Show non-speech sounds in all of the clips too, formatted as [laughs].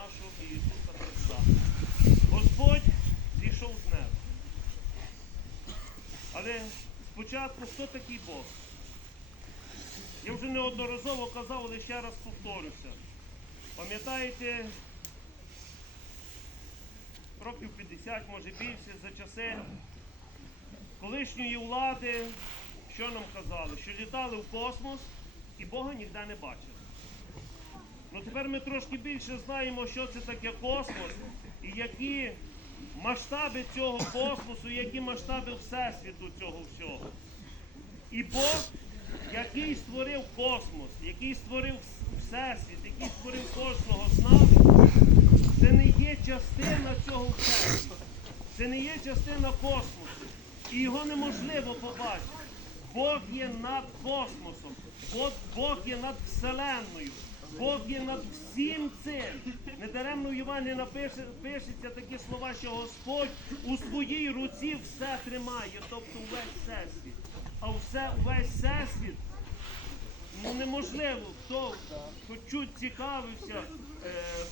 нашого Ісуса Христа. Господь зійшов з неба. Але спочатку хто такий Бог? Я вже неодноразово казав, але ще раз повторюся. Пам'ятаєте, років 50, може більше, за часи колишньої влади, що нам казали? Що літали в космос і Бога ніде не бачили. Ну тепер ми трошки більше знаємо, що це таке космос і які масштаби цього космосу, які масштаби Всесвіту цього всього. І Бог, який створив космос, який створив Всесвіт, який створив кожного з нас, це не є частина цього всесвіту. Це не є частина космосу. І його неможливо побачити. Бог є над космосом, Бог є над Вселенною, Бог є над всім цим. Недаремно в Івані напише, пишеться такі слова, що Господь у своїй руці все тримає, тобто увесь всесвіт. А все, увесь всесвіт Ну неможливо, хто хоч чуть цікавився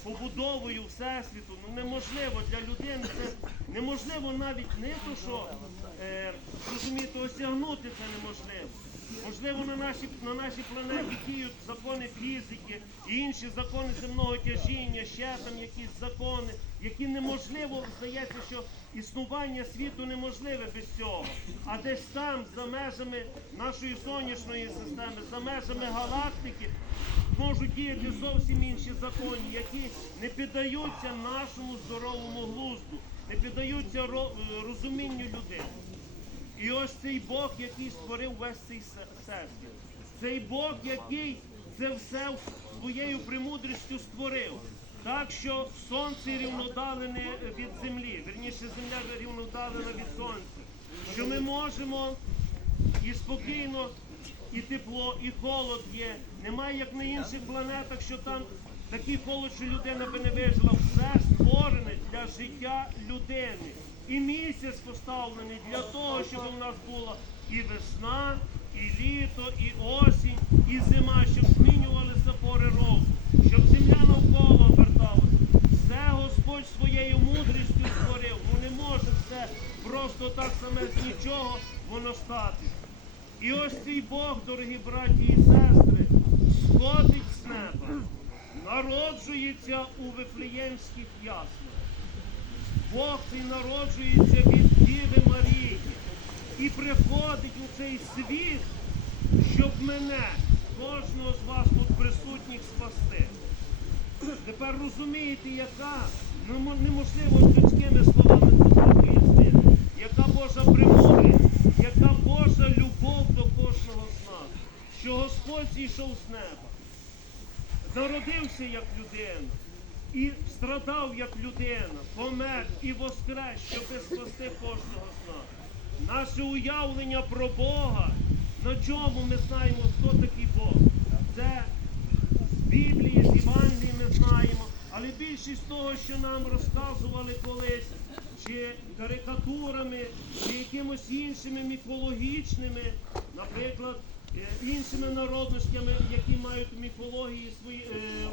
побудовою Всесвіту, ну неможливо для людини, це неможливо навіть не то, що е, розумієте, осягнути це неможливо. Можливо, на нашій, на нашій планеті діють закони фізики і інші закони земного тяжіння, ще там якісь закони, які неможливо, здається, що існування світу неможливе без цього. А десь там, за межами нашої сонячної системи, за межами галактики, можуть діяти зовсім інші закони, які не піддаються нашому здоровому глузду, не піддаються розумінню людини. І ось цей Бог, який створив весь цей се- всесвіт. Цей Бог, який це все своєю премудрістю створив. Так що сонце рівнодалене від землі, верніше земля рівнодалена від сонця. Що ми можемо і спокійно, і тепло, і холод є. Немає як на інших планетах, що там такий холод, що людина би не вижила. Все створене для життя людини. І місяць поставлений для того, щоб у нас була і весна, і літо, і осінь, і зима, щоб змінювалися пори року, щоб земля навколо оберталася. Все Господь своєю мудрістю створив. Ну не може все просто так саме з нічого воно стати. І ось цей Бог, дорогі браті і сестри, сходить з неба, народжується у Вифлеємських яслах. Бог цей народжується від Діви Марії і приходить у цей світ, щоб мене, кожного з вас тут присутніх спасти. Тепер розумієте, яка мо- неможливо людськими словами тут пояснити, яка Божа премудрість, яка Божа любов до кожного з нас, що Господь зійшов з неба, народився як людина і страдав як людина, помер і воскрес, щоб спасти кожного з нас. Наше уявлення про Бога, на чому ми знаємо, хто такий Бог. Це з Біблії, з Євангелії ми знаємо, але більшість того, що нам розказували колись, чи карикатурами, чи якимось іншими міфологічними, наприклад, е, іншими народностями, які мають міфології свої е,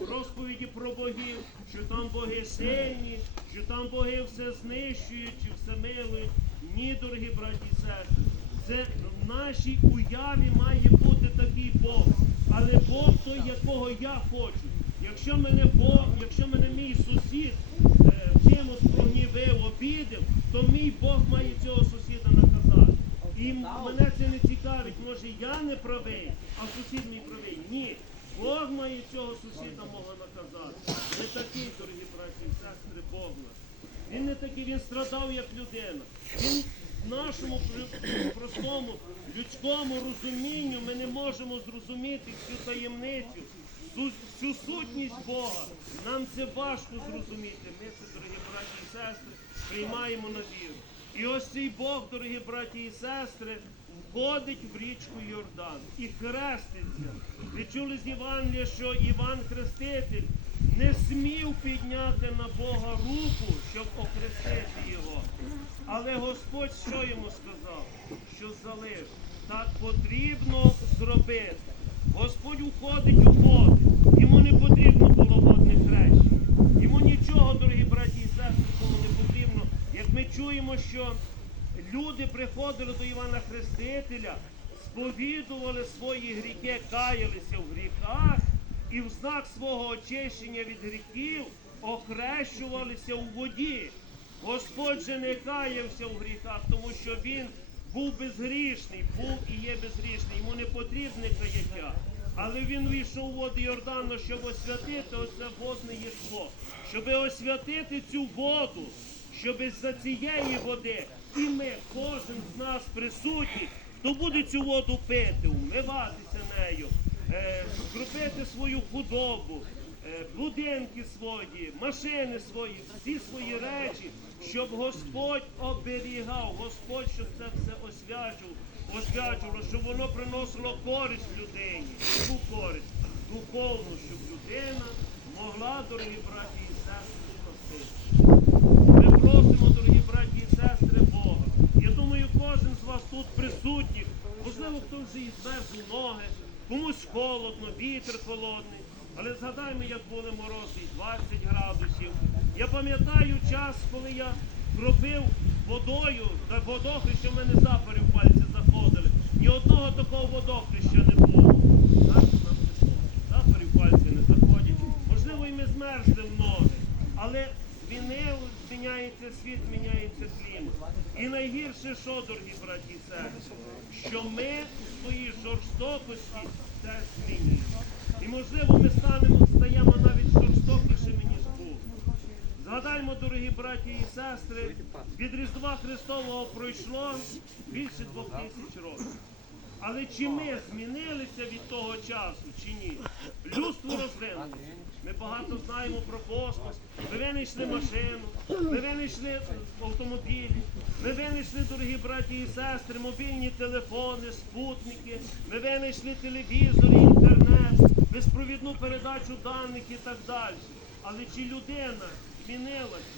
у розповіді про богів, що там боги сильні, що там боги все знищують, чи все милують. Ні, дорогі браті і сестри. Це в нашій уяві має бути такий Бог. Але Бог той, якого я хочу. Якщо мене Бог, якщо мене мій сусід е, чимось прогнівив, обідав, то мій Бог має цього сусіда наказати. І м- мене це не може я не правий, а сусід мій правий. Ні. Бог має цього сусіда мого наказати. Не такий, дорогі браті і сестри, Бог наш. Він не такий, він страдав як людина. Він в нашому простому людському розумінню ми не можемо зрозуміти всю таємницю, всю сутність Бога. Нам це важко зрозуміти. Ми це, дорогі браті і сестри, приймаємо на віру. І ось цей Бог, дорогі браті і сестри, входить в річку Йордан і хреститься. Ви чули з Івангелія, що Іван Хреститель не смів підняти на Бога руку, щоб охрестити його. Але Господь що йому сказав? Що залиш. Так потрібно зробити. Господь уходить у воду. Йому не потрібно було водне хрещення. Йому нічого, дорогі браті і сестри, було не потрібно. Як ми чуємо, що люди приходили до Івана Хрестителя, сповідували свої гріхи, каялися в гріхах і в знак свого очищення від гріхів охрещувалися у воді. Господь же не каявся в гріхах, тому що він був безгрішний, був і є безгрішний. Йому не потрібне каяття. Але він війшов у воду Йордану, щоб освятити оце водне єство, щоб освятити цю воду, щоб за цієї води і ми, кожен з нас присутній, хто буде цю воду пити, вмиватися нею, е, кропити свою худобу, е, будинки свої, машини свої, всі свої речі, щоб Господь оберігав, Господь, щоб це все освячував, освячувало, щоб воно приносило користь людині. Яку користь? Духовну, щоб людина могла, дорогі браті і сестри, спастися. Ми просимо, дорогі браті і сестри Бога. Я думаю, кожен з вас тут присутніх, і зверху ноги, комусь холодно, вітер холодний. Але згадаймо, як були морози, 20 градусів. Я пам'ятаю час, коли я кропив водою, та водохреща в мене запари в пальці заходили. Ні одного такого водохреща не було. Так. Запари в пальці не заходять. Можливо, і ми змерзли в ноги. Але змінив, зміняється світ, зміняється клімат. І найгірше, що, дорогі браті і сестри, що ми у своїй жорстокості теж змінюємо. І можливо ми станемо, стаємо навіть жорстокішими, ніж був. Згадаймо, дорогі браті і сестри, від Різдва Христового пройшло більше двох тисяч років. Але чи ми змінилися від того часу, чи ні? Людство розвинулося. Ми багато знаємо про космос. Ми винайшли машину, ми винайшли автомобілі, ми винайшли, дорогі браті і сестри, мобільні телефони, спутники, ми винайшли телевізори, інтернет, безпровідну передачу даних і так далі. Але чи людина змінилася?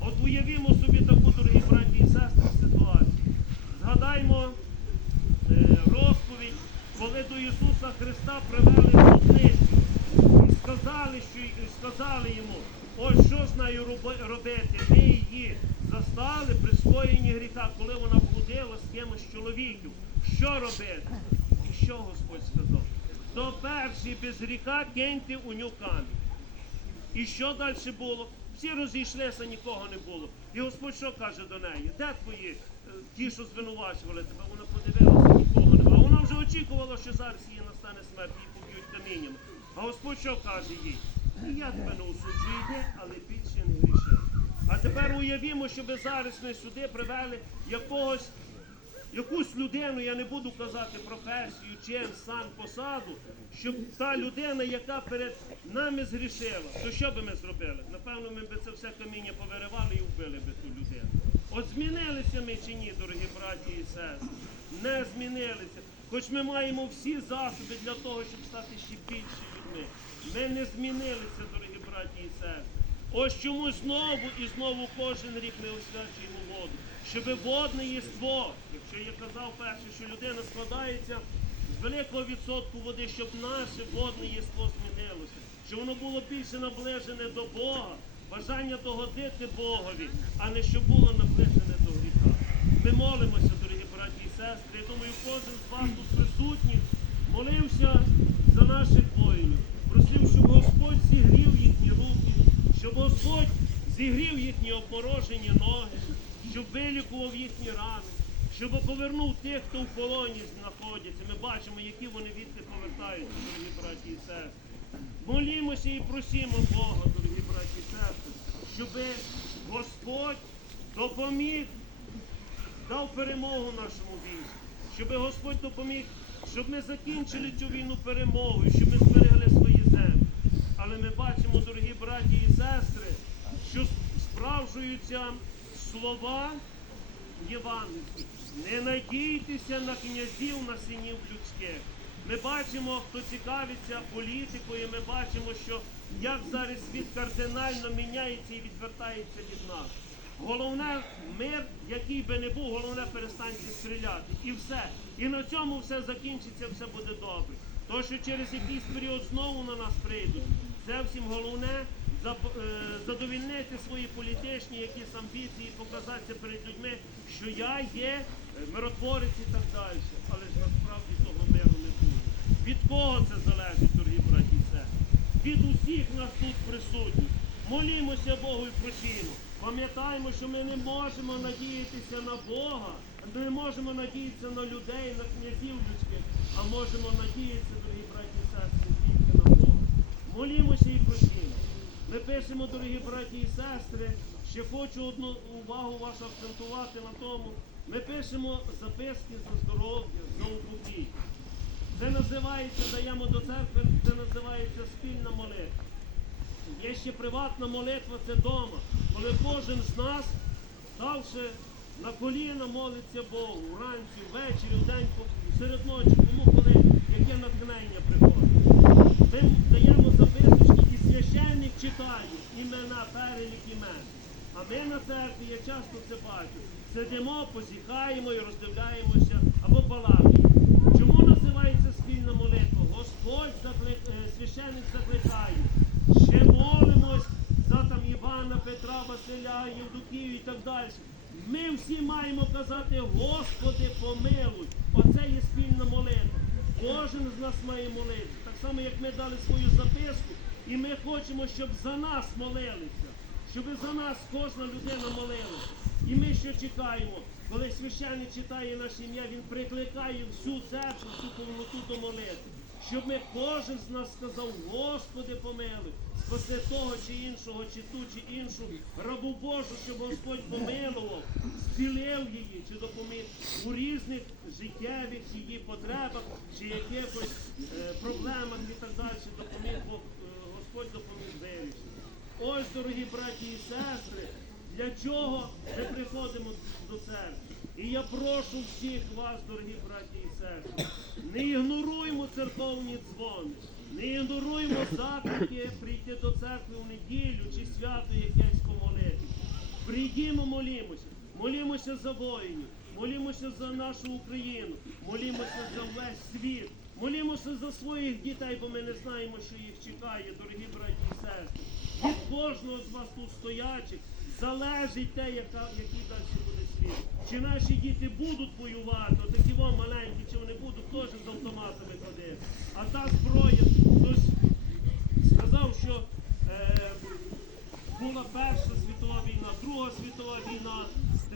От уявімо собі таку, дорогі браті і сестри, ситуацію. Згадаймо е, розповідь, коли до Ісуса Христа привели блудницю і сказали, що сказали йому, ось що з нею робити. Ми її застали при скоєнні гріха, коли вона блудила з кимось чоловіків. Що робити? І що Господь сказав? До перший без гріха киньте у нього камінь. І що далі було? Всі розійшлися, нікого не було. І Господь що каже до неї? Де твої е, ті, що звинувачували тебе? Вона подивилася, нікого немає. Вона вже очікувала, що зараз їй настане смерть, її поб'ють каміннями. А Господь що каже їй? І я тебе не осуджую, але більше не гріши. А тепер уявімо, щоб зараз ми сюди привели якогось якусь людину, я не буду казати професію, чин, сан, посаду, щоб та людина, яка перед нами згрішила, то що би ми зробили? Напевно, ми б це все каміння повиривали і вбили би ту людину. От змінилися ми чи ні, дорогі браті і сестри? Не змінилися. Хоч ми маємо всі засоби для того, щоб стати ще більше людьми. Ми не змінилися, дорогі браті і сестри. Ось чому знову і знову кожен рік ми освячуємо воду. Щоб водне єство, якщо я казав перше, що людина складається з великого відсотку води, щоб наше водне єство змінилося, щоб воно було більше наближене до Бога, бажання догодити Богові, а не щоб було наближене до гріха. Ми молимося, дорогі браті і сестри. Я думаю, кожен з вас тут присутній молився за наших воїнів, просив, щоб Господь зігрів їхні руки, щоб Господь зігрів їхні обморожені ноги, щоб вилікував їхні рани, щоб повернув тих, хто в полоні знаходяться. Ми бачимо, які вони відти повертаються, дорогі браті і сестри. Молімося і просімо Бога, дорогі браті і сестри, щоб Господь допоміг дав перемогу нашому війську, щоб Господь допоміг, щоб ми закінчили цю війну перемогою, щоб ми зберегли свої землі. Але ми бачимо, дорогі браті і сестри, що справжуються слова Євангельські. Не надійтеся на князів, на синів людських. Ми бачимо, хто цікавиться політикою, ми бачимо, що як зараз світ кардинально міняється і відвертається від нас. Головне мир, який би не був, головне перестаньте стріляти. І все. І на цьому все закінчиться, все буде добре. То, що через якийсь період знову на нас прийдуть, це всім головне е, задовільнити свої політичні якісь амбіції, показатися перед людьми, що я є е, миротворець і так далі. Але ж насправді того миру не буде. Від кого це залежить, дорогі браті і? Від усіх нас тут присутніх. Молімося Богу і просімо. Пам'ятаємо, що ми не можемо надіятися на Бога, ми не можемо надіятися на людей, на князів людських, а можемо надіятися, дорогі браті і сестри, тільки на Бога. Молімося і просімо. Ми пишемо, дорогі браті і сестри, ще хочу одну увагу вашу акцентувати на тому. Ми пишемо записки за здоров'я, за упокій. Це називається, даємо до церкви, це називається ще приватна молитва, це вдома, коли кожен з нас, ставши на коліна, молиться Богу вранці, ввечері, вдень, серед ночі, кому коли яке натхнення приходить. Ми даємо записочки і священник читає імена, перелік імен. А ми на церкві, я часто це бачу, сидимо, позіхаємо і роздивляємося або балакаємо. Чому називається спільна молитва? Господь заклик... е, священник закликає. Ще молимось за там Івана, Петра, Василя, Євдокію і так далі. Ми всі маємо казати, Господи, помилуй. Оце є спільна молитва. Кожен з нас має молитися. Так само, як ми дали свою записку, і ми хочемо, щоб за нас молилися, щоб за нас кожна людина молилася. І ми ще чекаємо, коли священник читає наше ім'я, він прикликає всю церкву, всю повноту до молитви. Щоб ми кожен з нас сказав, Господи, помилуй, спаси того чи іншого, чи ту, чи іншу рабу Божу, щоб Господь помилував, зцілив її, чи допоміг у різних життєвих її потребах, чи якихось е, проблемах і так далі, допоміг Бог, е, Господь допоміг вирішити. Ось, дорогі браті і сестри, для чого ми приходимо до церкви. І я прошу всіх вас, дорогі браті і сестри, не ігноруємо церковні дзвони, не ігноруємо заклики прийти до церкви в неділю чи свято якесь помолитися. Прийдімо, молімося, молімося за воїнів, молімося за нашу Україну, молімося за весь світ, молімося за своїх дітей, бо ми не знаємо, що їх чекає, дорогі браті і сестри. Від кожного з вас тут стоячих залежить те, яка, який далі буде світ. Чи наші діти будуть воювати, такі вам маленькі, чи вони будуть теж з автоматами ходити. А та зброя, хтось сказав, що е, була Перша світова війна, Друга світова війна,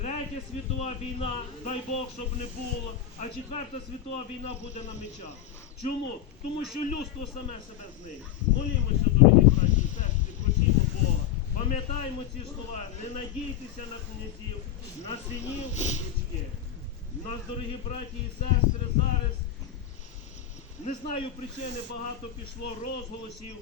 Третя світова війна, дай Бог, щоб не було, а Четверта світова війна буде на мечах. Чому? Тому що людство саме себе знищить. Молімося, дорогі браті і сестри, просімо Бога. Пам'ятаємо ці слова, не надійтеся на князів, на синів. У нас, дорогі браті і сестри, зараз не знаю причини, багато пішло розголосів.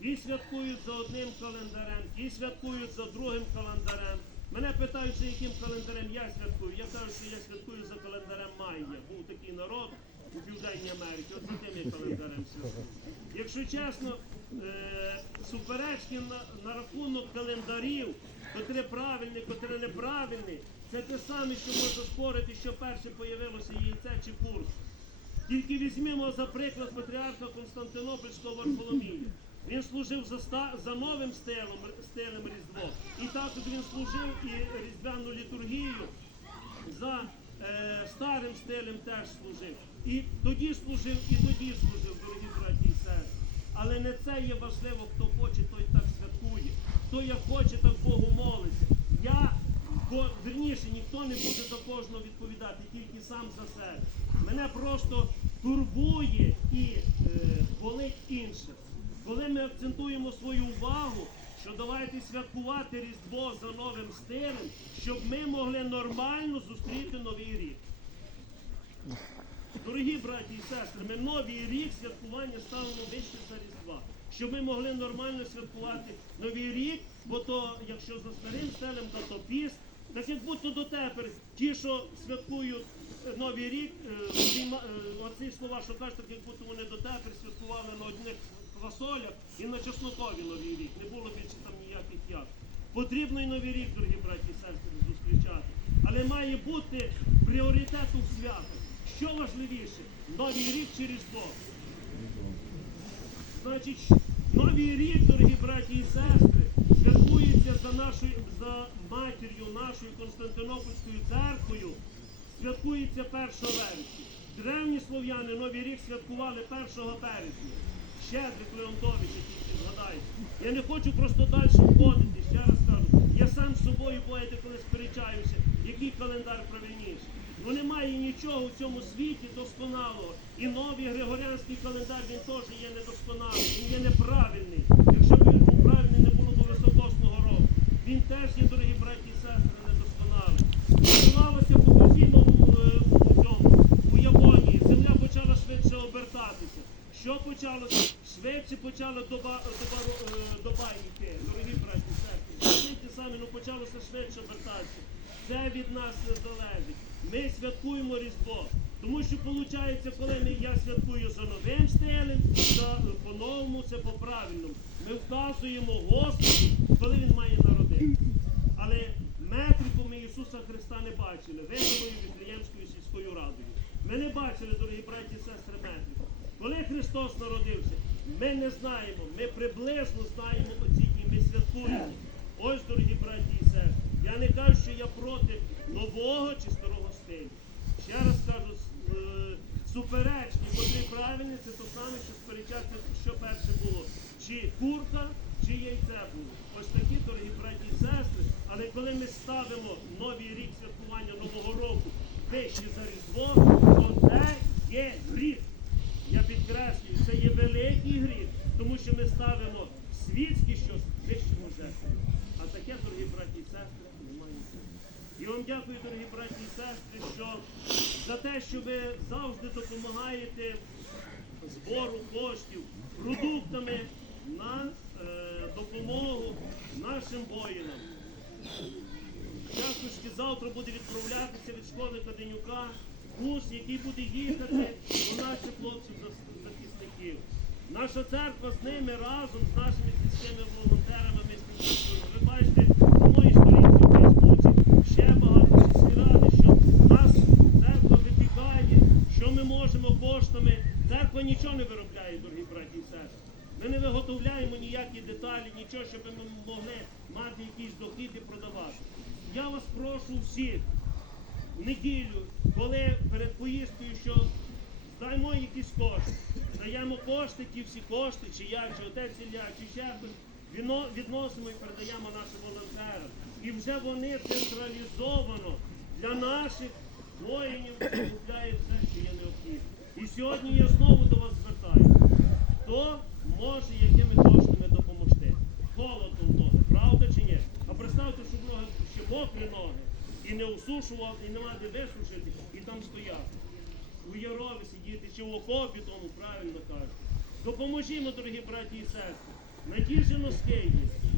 І святкують за одним календарем, і святкують за другим календарем. Мене питають, за яким календарем я святкую. Я кажу, що я святкую за календарем Майя. Був такий народ у Південній Америці. От за тим я календарем святкую. Якщо чесно, е, суперечки на, рахунок календарів, котре правильний, котре неправильний, це те саме, що можна спорити, що перше появилося яйце чи курс. Тільки візьмемо за приклад патріарха Константинопольського Варфоломія. Він служив за, ста, за новим стилем, стилем Різдво. І також він служив і різдвяну літургію за е, старим стилем теж служив. І тоді служив, і тоді служив, дорогі браті і сестри. Але не це є важливо, хто хоче, той так святкує. Хто як хоче, так Богу молиться. Я, бо вірніше, ніхто не буде за кожного відповідати, тільки сам за себе. Мене просто турбує і е, болить інше. Коли ми акцентуємо свою увагу, що давайте святкувати Різдво за новим стилем, щоб ми могли нормально зустріти новий рік. Дорогі браті і сестри, ми новий рік святкування ставимо вище за Різдва. Щоб ми могли нормально святкувати новий рік, бо то, якщо за старим стилем, то то піст. Так як будто дотепер ті, що святкують е, новий рік, е, е, оці слова, що кажуть, так як будто вони дотепер святкували на одних квасолях і на чеснокові новий рік. Не було більше там ніяких як. Потрібно і новий рік, дорогі браті і сестри, зустрічати. Але має бути пріоритетом свято. Що важливіше? Новий рік чи Різдво? Значить, новий рік, дорогі браті і сестри, нашою за матір'ю нашою Константинопольською церквою святкується 1 вересня. Древні слов'яни Новий рік святкували 1 березня. Щедрик Леонтович, який згадаєте. Я не хочу просто далі входити, ще раз кажу. Я сам з собою поїду, коли сперечаюся, який календар правильніший. Ну немає нічого в цьому світі досконалого. І новий Григоріанський календар він теж є недосконалий, він є неправильний. Якщо він був правильний, не було до високосного року. Він теж є, дорогі браті і сестри, недосконалий. Відбувалося покусінному у цьому, у Японії. Земля почала швидше обертатися. Що почалося? Швидше почала доба, доба, е, доба йти. Дорогі браті і сестри. Самі, ну почалося швидше обертатися. Це від нас не залежить. Ми святкуємо Різдво. Тому що виходить, коли ми, я святкую за новим стилем, по-новому, це по-правильному. Ми вказуємо Господу, коли він має народити. Але метрику ми Ісуса Христа не бачили, визнаною Віфлеємською сільською радою. Ми не бачили, дорогі браті і сестри, метрику. Коли Христос народився, ми не знаємо, ми приблизно знаємо оці ми святкуємо. Ось, дорогі браті і сестри, я не кажу, що я проти нового чи старого стилю. Ще раз кажу, е, суперечні, котрі правильні, це то саме, що сперечатися, що перше було. Чи курка, чи яйце було. Ось такі, дорогі браті і сестри. Але коли ми ставимо новий рік святкування Нового року вище за Різдво, то це є гріх. Я підкреслюю, це є великий гріх, тому що ми ставимо світське щось вище божественне. А таке, дорогі браті і сестри, немає. І вам дякую, дорогі браті і сестри, що за те, що ви завжди допомагаєте збору коштів продуктами на е, допомогу нашим воїнам. Часточки завтра буде відправлятися від школи Каденюка бус, який буде їхати до наших хлопців-захисників. Наша церква з ними разом, з нашими сільськими волонтерами, ми співпрацюємо. Ви бачите, на моїй сторінці в Фейсбуці ще багато сільські ради, що нас церква випікає, що ми можемо коштами. Церква нічого не виробляє, дорогі браті і сестри. Ми не виготовляємо ніякі деталі, нічого, щоб ми могли мати якісь дохід і продавати. Я вас прошу всіх в неділю, коли перед поїздкою, що здаємо якісь кошти, даємо кошти, ті всі кошти, чи я, чи отець Ілля, чи ще хтось, відносимо і передаємо нашим волонтерам. І вже вони централізовано для наших воїнів купляють необхідно. І сьогодні я знову до вас звертаюся. Хто може якими коштами допомогти? Холодно в ноги, правда чи ні? А представте, що в ноги ще мокрі ноги, і не усушував, і нема де висушити, і там стояти. У Ярові сидіти чи в окопі, тому правильно кажуть. Допоможімо, дорогі браті і сестри. На ті ж носки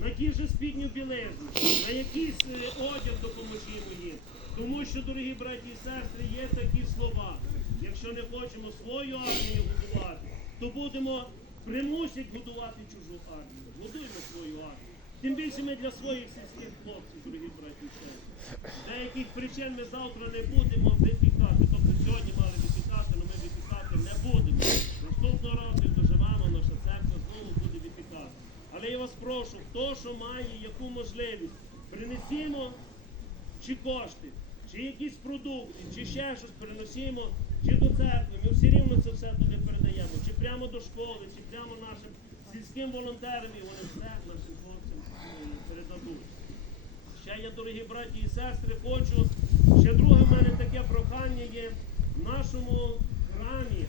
на ті ж спідню білизну, на якийсь е, одяг допоможімо їм. Тому що, дорогі браті і сестри, є такі слова. Якщо не хочемо свою армію будувати, то будемо примусять будувати чужу армію. Будуємо свою армію. Тим більше ми для своїх сільських хлопців, дорогі браті і сестри. Деяких причин ми завтра не будемо випікати. Тобто сьогодні мали випікати, але ми випікати не будемо. Наступного разу, доживемо, наша церква знову буде випікати. Але я вас прошу, хто що має, яку можливість, принесімо чи кошти, чи якісь продукти, чи ще щось переносимо, чи до церкви. Ми всі рівно це все туди передаємо, чи прямо до школи, чи прямо нашим сільським волонтерам, і вони все нашим хлопцям передадуть. Ще я, дорогі браті і сестри, хочу. Ще друге в мене таке прохання є в нашому храмі.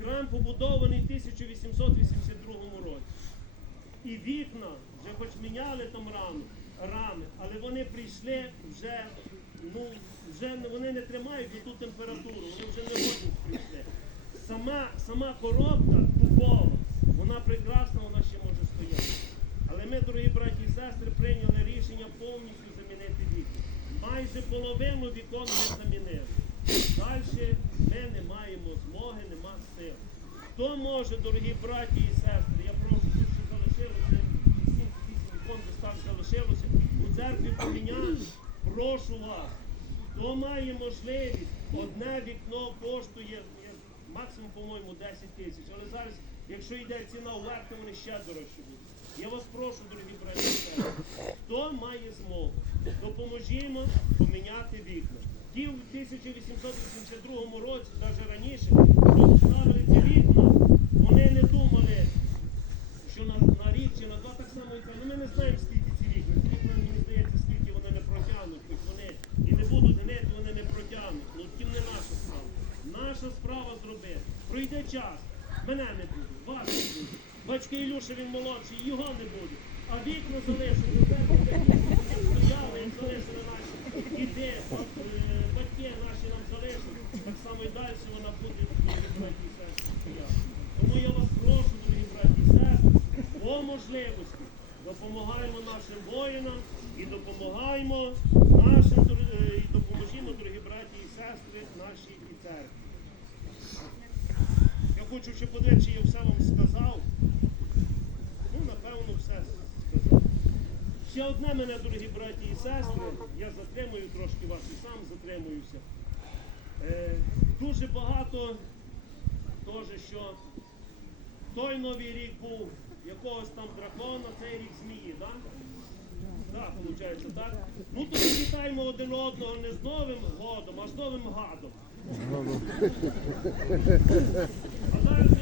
Храм побудований в 1882 році. І вікна вже хоч міняли там рами, рами, але вони прийшли вже, ну, вже вони не тримають ту температуру, вони вже не можуть прийшли. Сама, сама коробка дубова, вона прекрасна, вона ще може стояти. Але ми, дорогі браті і сестри, прийняли рішення повністю замінити вікна. Майже половину вікон ми замінили. Далі ми не маємо змоги, нема сил. Хто може, дорогі браті і сестри, я прошу, що залишилося, 7-8 вікон так залишилося, у церкві поміняти, прошу вас. Хто має можливість, одне вікно коштує максимум, по-моєму, 10 тисяч. Але зараз, якщо йде ціна вверх, то вони ще дорожчі будуть. Я вас прошу, дорогі браті хто має змогу, допоможімо поміняти вікна. Ті в 1882 році, навіть раніше, коли ставили ці вікна, вони не думали, що на, на рік чи на два так само і це. Ну ми не знаємо, скільки ці вікна. Ці вікна, мені здається, скільки вони не протягнуть, хоч вони і не будуть гнити, вони не протягнуть. Ну тим не наша справа. Наша справа зробити. Пройде час. Мене не буде, вас не буде. Ілюша, він молодший, його не буде. А вікна залишили стояли, як залишили наші бат- е, батьки наші нам залишили. Так само і далі вона буде, браті сестри. Тому я вас прошу, дорогі браті і сестри, по можливості допомагаємо нашим воїнам і допомагаємо нашим е, і допоможімо, дорогі браті і сестри, нашій церкві. Я хочу ще подивитися, я все вам сказав. Напевно, все сказав. Ще одне мене, дорогі браті і сестри, я затримую трошки вас і сам затримуюся. Е, дуже багато теж, що той новий рік був якогось там дракона, цей рік змії, так? Так, виходить, так? Ну то вітаємо один одного не з Новим годом, а з новим гадом. [laughs]